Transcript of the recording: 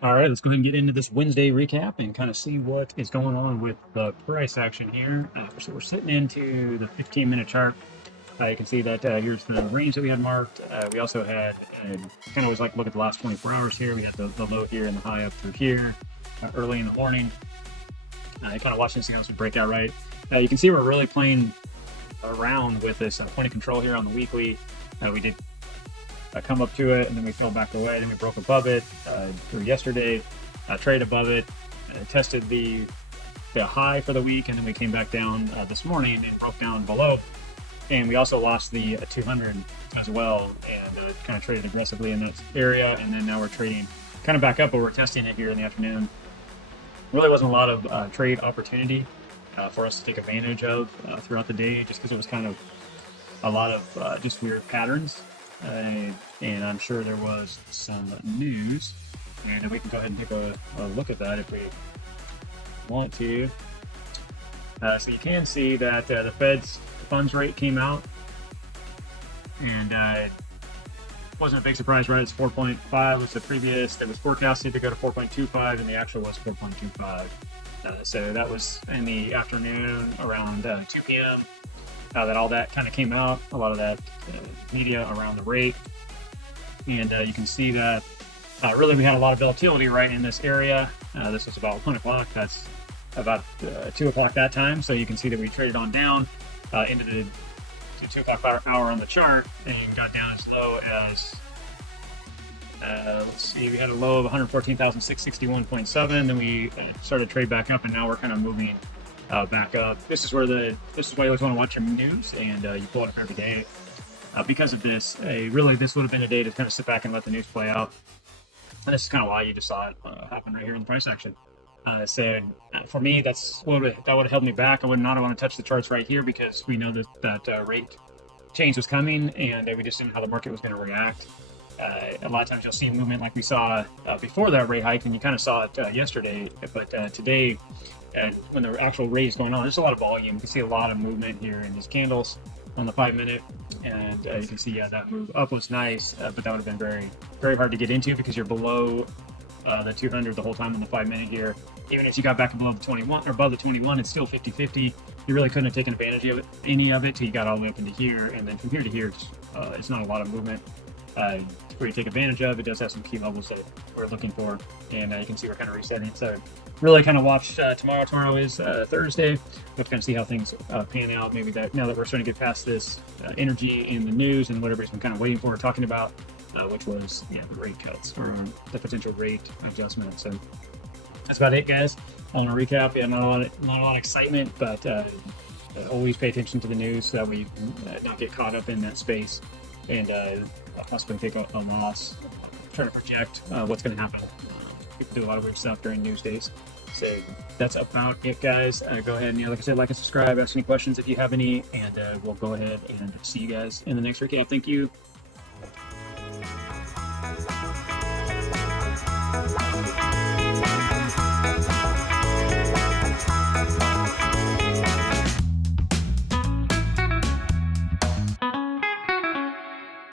All right, let's go ahead and get into this Wednesday recap and kind of see what is going on with the price action here. So we're sitting into the 15-minute chart. You can see that here's the range that we had marked. We also had, kind of always like to look at the last 24 hours here. We had the low here and the high up through here early in the morning. Kind of watching this some breakout, right? You can see we're really playing around with this point of control here on the weekly. We did come up to it, and then we fell back away. Then we broke above it through yesterday, trade above it, tested the high for the week, and then we came back down this morning and broke down below. And we also lost the 200 as well, and kind of traded aggressively in that area. And then now we're trading kind of back up, but we're testing it here in the afternoon. Really wasn't a lot of trade opportunity for us to take advantage of throughout the day, just because it was kind of a lot of just weird patterns. And I'm sure there was some news, and we can go ahead and take a look at that if we want to. So you can see that the Fed's funds rate came out, and it wasn't a big surprise, right? It's 4.5 was the previous. That was forecasted to go to 4.25, and the actual was 4.25. So that was in the afternoon around 2 p.m. That all that kind of came out, a lot of that media around the rate. And you can see that really we had a lot of volatility right in this area. This was about 1 o'clock. That's about 2 o'clock that time. So you can see that we traded on down into the 2 o'clock hour on the chart and got down as low as, let's see, we had a low of 114,661.7. Then we started to trade back up, and now we're kind of moving back up. This is why you always want to watch your news, and you pull it up every day. Because of this, really, this would have been a day to kind of sit back and let the news play out. And this is kind of why you just saw it happen right here in the price action. So for me, that would have held me back. I would not want to touch the charts right here because we know that rate change was coming, and we just didn't know how the market was going to react. A lot of times you'll see movement like we saw before that rate hike, and you kind of saw it yesterday. But today, when the actual rate is going on, there's a lot of volume. You can see a lot of movement here in these candles on the 5-minute, and you can see that move up was nice, but that would have been very, very hard to get into because you're below the 200 the whole time on the 5-minute here. Even if you got back above the 21 or above the 21, it's still 50-50. You really couldn't have taken advantage of any of it till you got all the way up into here, and then from here to here, it's not a lot of movement for you to take advantage of. It does have some key levels that we're looking for, and you can see we're kind of resetting. So really kind of watch tomorrow. Tomorrow is Thursday. We'll have to kind of see how things pan out. Maybe that now that we're starting to get past this energy in the news and what everybody's been kind of waiting for, talking about, which was the rate cuts or the potential rate adjustment. So that's about it, guys. I want to recap. Yeah, not a lot of excitement, but always pay attention to the news so that we not get caught up in that space and possibly take a loss. Try to project what's going to happen. People do a lot of weird stuff during news days. So that's about it, guys. Go ahead and, like I said, like and subscribe. Ask any questions if you have any, and we'll go ahead and see you guys in the next recap. Thank you.